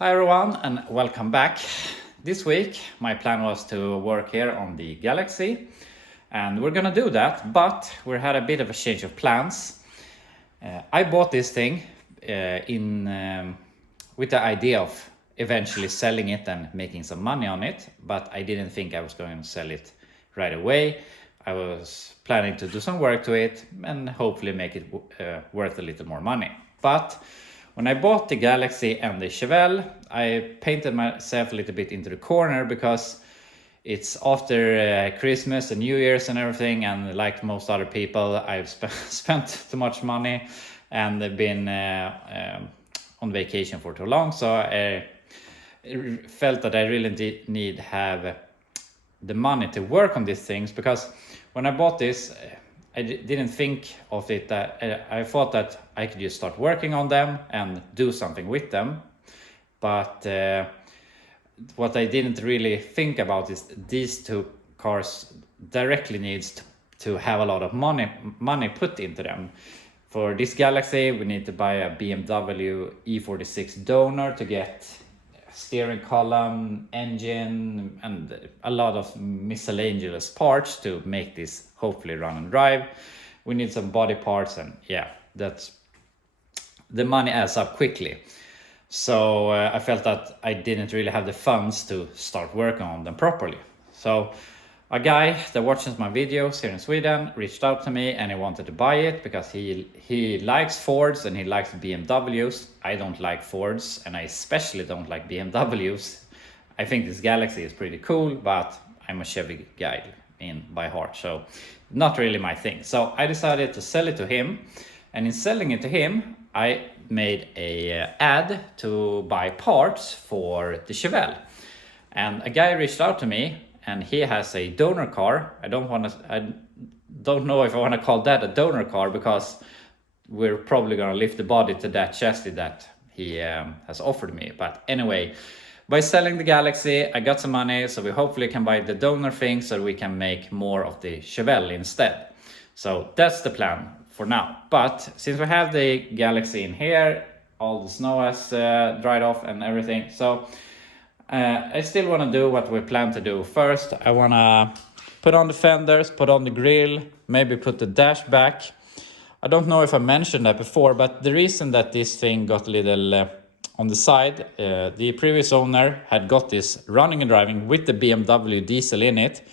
Hi everyone and welcome back. This week my plan was to work here on the Galaxie and we're gonna do that, but we had a bit of a change of plans. I bought this thing with the idea of eventually selling it and making some money on it, but I didn't think I was going to sell it right away. I was planning to do some work to it and hopefully make it worth a little more money. But when I bought the Galaxie and the Chevelle, I painted myself a little bit into the corner because it's after Christmas and New Year's and everything, and like most other people, I've spent too much money and been on vacation for too long, so I felt that I really need have the money to work on these things, because when I bought this, I didn't think of it that I thought that I could just start working on them and do something with them. But what I didn't really think about is these two cars directly needs to have a lot of money put into them. For this Galaxie, we need to buy a BMW E46 donor to get steering column, engine, and a lot of miscellaneous parts to make this hopefully run and drive. We need some body parts, and yeah, that's the money adds up quickly. So I felt that I didn't really have the funds to start working on them properly. So a guy that watches my videos here in Sweden reached out to me and he wanted to buy it because he likes Fords and he likes BMWs. I don't like Fords and I especially don't like BMWs. I think this Galaxie is pretty cool, but I'm a Chevy guy by heart, so not really my thing. So I decided to sell it to him, and in selling it to him, I made a ad to buy parts for the Chevelle. And a guy reached out to me, and he has a donor car. I don't know if I want to call that a donor car, because we're probably going to lift the body to that chassis that he has offered me. But anyway, by selling the Galaxie, I got some money, so we hopefully can buy the donor thing so we can make more of the Chevelle instead. So that's the plan for now. But since we have the Galaxie in here, all the snow has dried off and everything, so I still want to do what we plan to do. First, I want to put on the fenders, put on the grill, maybe put the dash back. I don't know if I mentioned that before, but the reason that this thing got a little on the side, the previous owner had got this running and driving with the BMW diesel in it.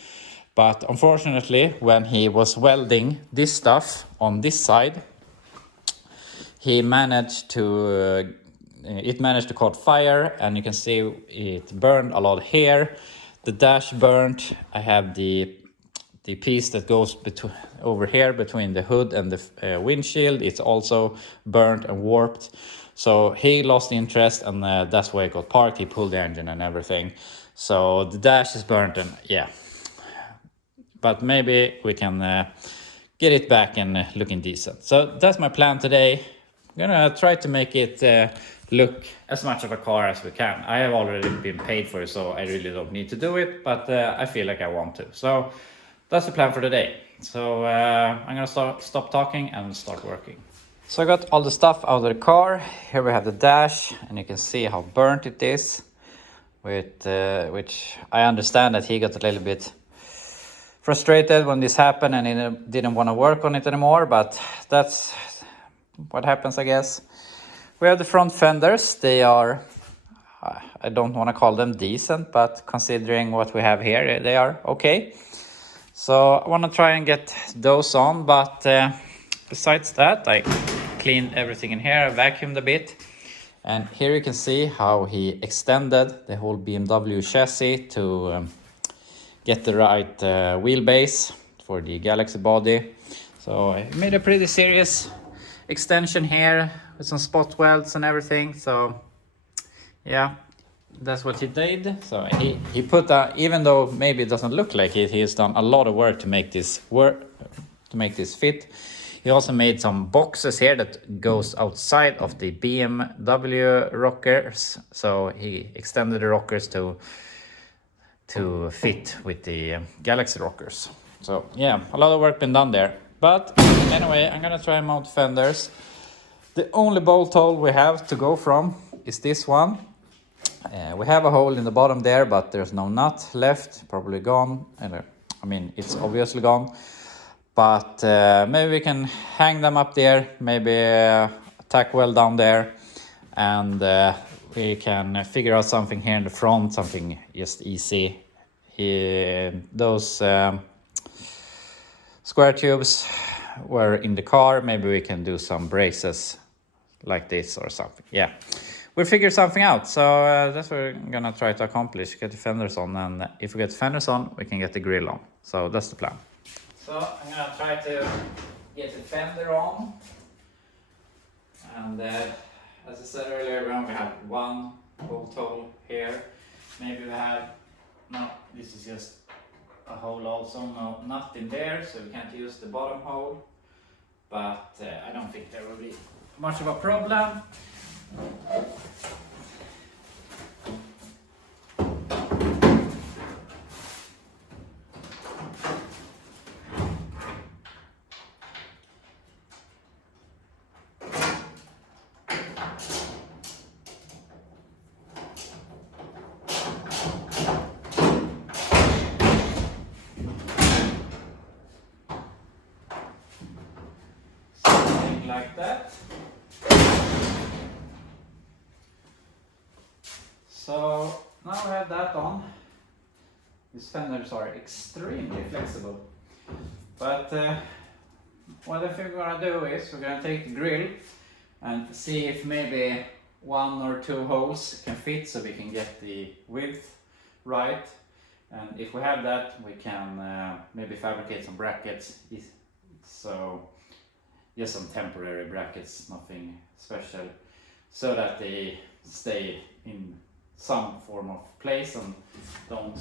But unfortunately, when he was welding this stuff on this side, he managed to it managed to caught fire, and you can see it burned a lot here. The dash burnt. I have the piece that goes over here between the hood and the windshield. It's also burnt and warped. So he lost interest, and that's why it got parked. He pulled the engine and everything. So the dash is burnt, and yeah. But maybe we can get it back and looking decent. So that's my plan today. I'm gonna try to make it look as much of a car as we can. I have already been paid for it, so I really don't need to do it, but I feel like I want to. So that's the plan for today. So I'm gonna stop talking and start working. So I got all the stuff out of the car. Here we have the dash, and you can see how burnt it is, with which I understand that he got a little bit frustrated when this happened and he didn't want to work on it anymore, but that's what happens, I guess. We have the front fenders. They are, I don't want to call them decent, but considering what we have here, they are okay. So I want to try and get those on, but besides that, I cleaned everything in here, I vacuumed a bit. And here you can see how he extended the whole BMW chassis to get the right wheelbase for the Galaxie body. So I made a pretty serious extension here with some spot welds and everything. So yeah, that's what he did. So he put even though maybe it doesn't look like it, he has done a lot of work to make this fit. He also made some boxes here that goes outside of the BMW rockers. So he extended the rockers to fit with the Galaxie rockers. So yeah, a lot of work been done there. But anyway, I'm gonna try and mount fenders. The only bolt hole we have to go from is this one. We have a hole in the bottom there, but there's no nut left, probably gone. And I mean, it's obviously gone. But maybe we can hang them up there, maybe tack weld down there, and we can figure out something here in the front, something just easy. Those square tubes were in the car. Maybe we can do some braces like this or something. Yeah, we'll figure something out. So that's what we're gonna try to accomplish, get the fenders on, and if we get the fenders on, we can get the grill on. So that's the plan. So I'm gonna try to get the fender on, and as I said earlier, we only have one bolt hole here. Maybe we have, no, this is just a hole also, no nut in there, so we can't use the bottom hole. But I don't think there will be much of a problem. Like that. So now we have that on. These fenders are extremely flexible. But what I think we're gonna do is we're gonna take the grill and see if maybe one or two holes can fit, so we can get the width right. And if we have that, we can maybe fabricate some brackets. So just some temporary brackets, nothing special, so that they stay in some form of place and don't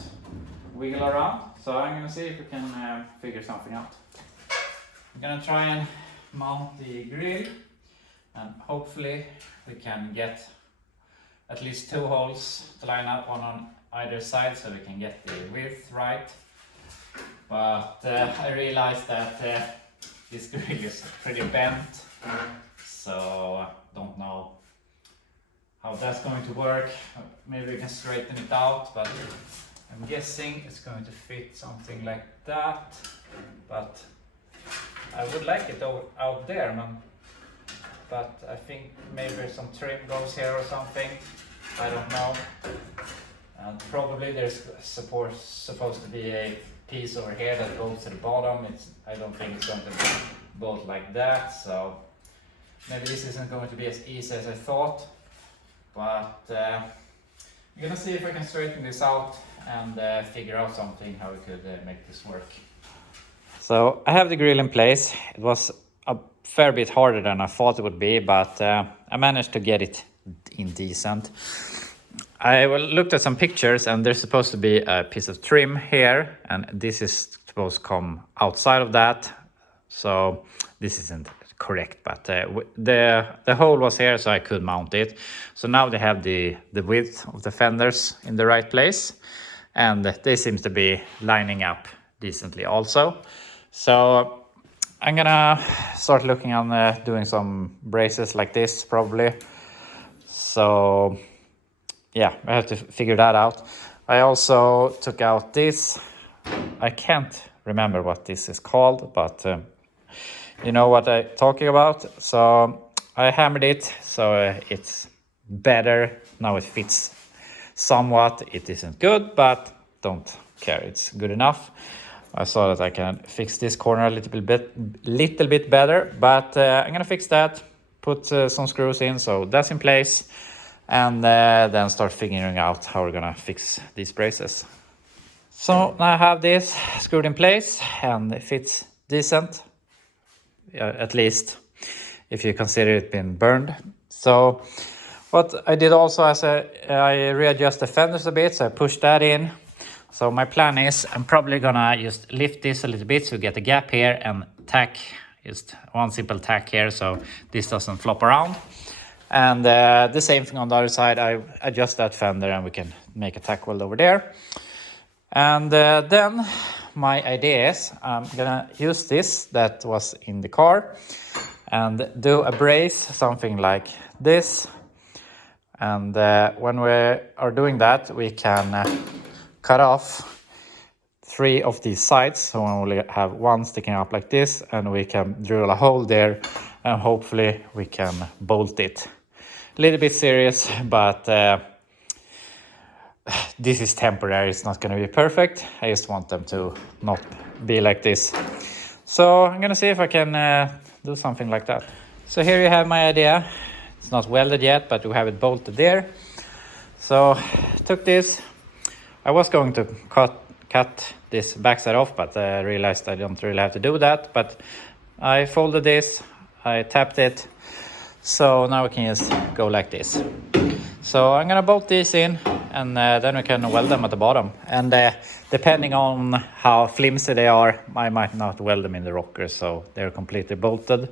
wiggle around. So I'm gonna see if we can figure something out. I'm gonna try and mount the grill, and hopefully we can get at least two holes to line up, one on either side, so we can get the width right. But I realized that this grill is pretty bent, so don't know how that's going to work. Maybe we can straighten it out, but I'm guessing it's going to fit something like that. But I would like it out there, man. But I think maybe some trim goes here or something. I don't know. And probably there's supposed to be a piece over here that goes to the bottom. I don't think it's going to be bolt like that, so maybe this isn't going to be as easy as I thought. But I'm gonna see if I can straighten this out and figure out something how we could make this work. So I have the grill in place. It was a fair bit harder than I thought it would be, but I managed to get it in decent. I looked at some pictures, and there's supposed to be a piece of trim here, and this is supposed to come outside of that. So this isn't correct, but the hole was here, so I could mount it. So now they have the width of the fenders in the right place, and they seem to be lining up decently also. So I'm gonna start looking on doing some braces like this probably. So yeah, I have to figure that out. I also took out this. I can't remember what this is called, but you know what I'm talking about. So I hammered it, so it's better. Now it fits somewhat. It isn't good, but don't care, it's good enough. I saw that I can fix this corner a little bit better, but I'm gonna fix that, put some screws in, so that's in place. And then start figuring out how we're gonna fix these braces. So now I have this screwed in place, and it fits decent, at least if you consider it been burned. So what I did also is I readjust the fenders a bit, so I pushed that in. So my plan is I'm probably gonna just lift this a little bit so we get a gap here, and tack just one simple tack here so this doesn't flop around. And the same thing on the other side. I adjust that fender and we can make a tack weld over there. And then my idea is I'm gonna use this that was in the car and do a brace, something like this. And when we are doing that, we can cut off 3 of these sides, so we only have one sticking up like this, and we can drill a hole there, and hopefully we can bolt it. A little bit serious, but this is temporary. It's not going to be perfect. I just want them to not be like this. So I'm gonna see if I can do something like that. So here you have my idea. It's not welded yet, but we have it bolted there. So took this. I was going to cut this backside off, but I realized I don't really have to do that. But I folded this, I tapped it. So now we can just go like this. So I'm gonna bolt these in, and then we can weld them at the bottom. And depending on how flimsy they are, I might not weld them in the rocker, so they're completely bolted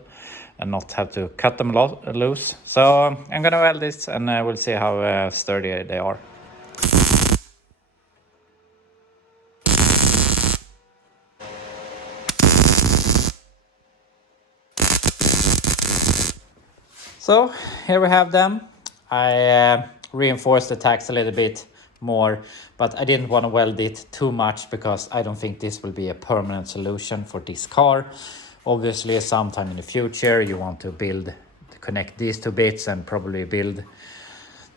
and not have to cut them loose. So I'm gonna weld this, and we'll see how sturdy they are. So here we have them. I reinforced the tacks a little bit more, but I didn't want to weld it too much because I don't think this will be a permanent solution for this car. Obviously, sometime in the future, you want to connect these 2 bits and probably build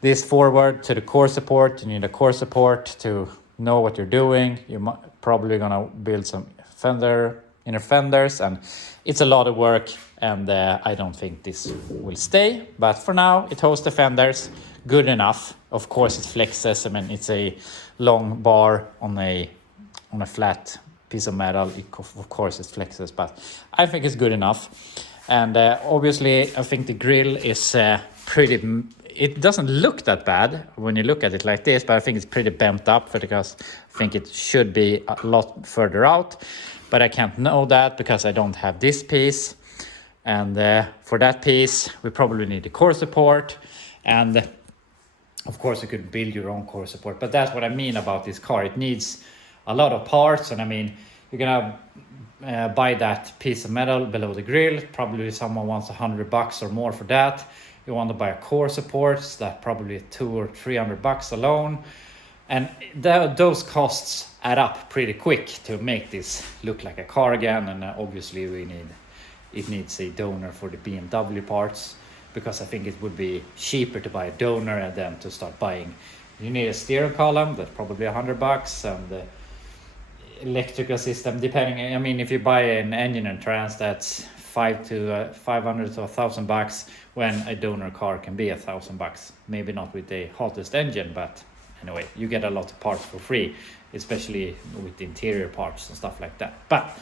this forward to the core support. You need a core support to know what you're doing. You're probably gonna build some inner fenders, and it's a lot of work, and I don't think this will stay. But for now, it holds the fenders good enough. Of course, it flexes. I mean, it's a long bar on a flat piece of metal. Of course, it flexes, but I think it's good enough. And obviously, I think the grill is pretty. It doesn't look that bad when you look at it like this, but I think it's pretty bent up because I think it should be a lot further out. But I can't know that because I don't have this piece. And for that piece, we probably need the core support. And of course, you could build your own core support. But that's what I mean about this car. It needs a lot of parts. And I mean, you're going to buy that piece of metal below the grill. Probably someone wants $100 or more for that. You want to buy a core support. That probably $200 or $300 alone. And those costs add up pretty quick to make this look like a car again. And obviously it needs a donor for the BMW parts, because I think it would be cheaper to buy a donor than to start buying. You need a steering column, that's probably $100, and the electrical system, depending. I mean, if you buy an engine and trans, that's $500 to $1,000, when a donor car can be $1,000. Maybe not with the hottest engine, but anyway, you get a lot of parts for free, especially with the interior parts and stuff like that. But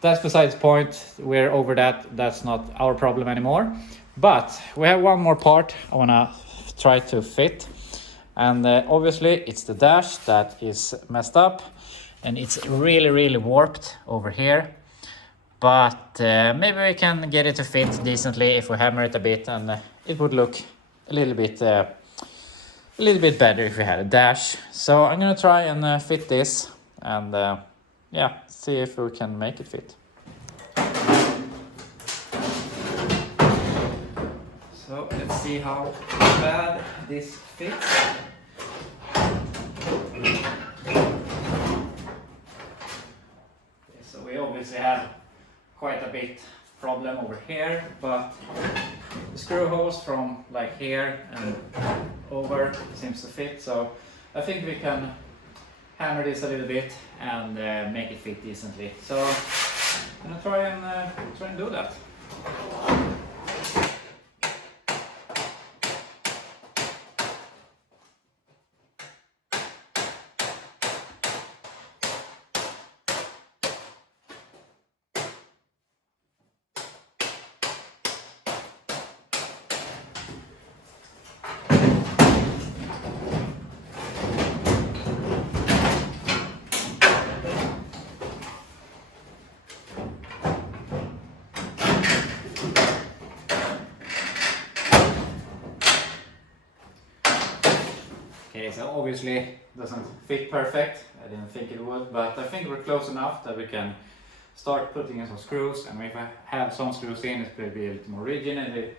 that's besides the point. We're over that. That's not our problem anymore. But we have one more part I want to try to fit. And obviously, it's the dash that is messed up. And it's really, really warped over here. But maybe we can get it to fit decently if we hammer it a bit. And it would look a little bit better if we had a dash. So I'm gonna try and fit this, and yeah, see if we can make it fit. So let's see how bad this fits. Okay, so we obviously have quite a bit problem over here, but the screw holes from like here and over seems to fit, so I think we can hammer this a little bit and make it fit decently. So I'm gonna try and do that. Okay, so obviously it doesn't fit perfect. I didn't think it would, but I think we're close enough that we can start putting in some screws. And if I have some screws in, it will be a little more rigid, and it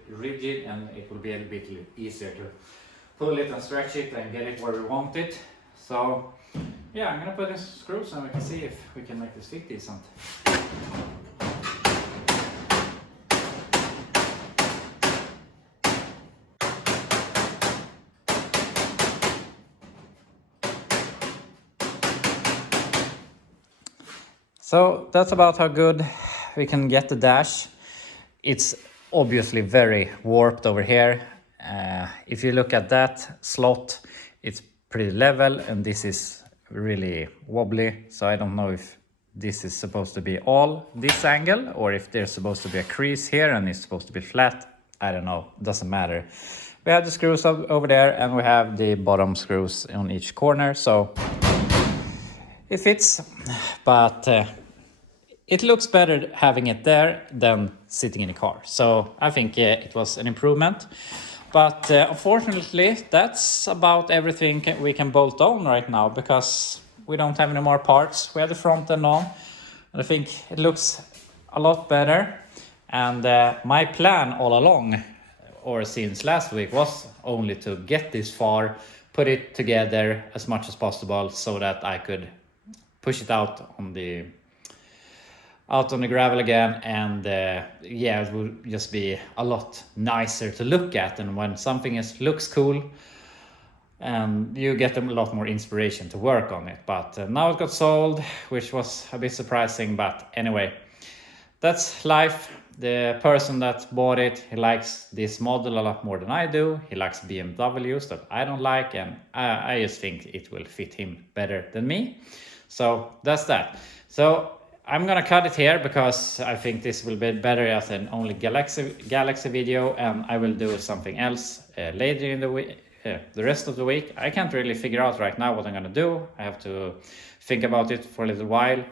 will be a little bit easier to pull it and stretch it and get it where we want it. So yeah, I'm gonna put in some screws and we can see if we can make this fit decent. So that's about how good we can get the dash. It's obviously very warped over here. If you look at that slot, it's pretty level and this is really wobbly. So I don't know if this is supposed to be all this angle or if there's supposed to be a crease here and it's supposed to be flat. I don't know, doesn't matter. We have the screws over there and we have the bottom screws on each corner, so it fits, but it looks better having it there than sitting in a car. So I think it was an improvement. But unfortunately, that's about everything we can bolt on right now because we don't have any more parts. We have the front end on, and I think it looks a lot better. And my plan all along, or since last week, was only to get this far, put it together as much as possible so that I could push it out on the gravel again, and yeah, it will just be a lot nicer to look at, and when something looks cool and you get a lot more inspiration to work on it. But now it got sold, which was a bit surprising, but anyway, that's life. The person that bought it, he likes this model a lot more than I do. He likes BMWs that I don't like, and I just think it will fit him better than me. So that's that. So I'm gonna cut it here because I think this will be better as an only Galaxie video, and I will do something else later in the week, the rest of the week. I can't really figure out right now what I'm gonna do. I have to think about it for a little while.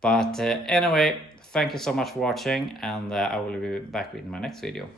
But anyway, thank you so much for watching, and I will be back with my next video.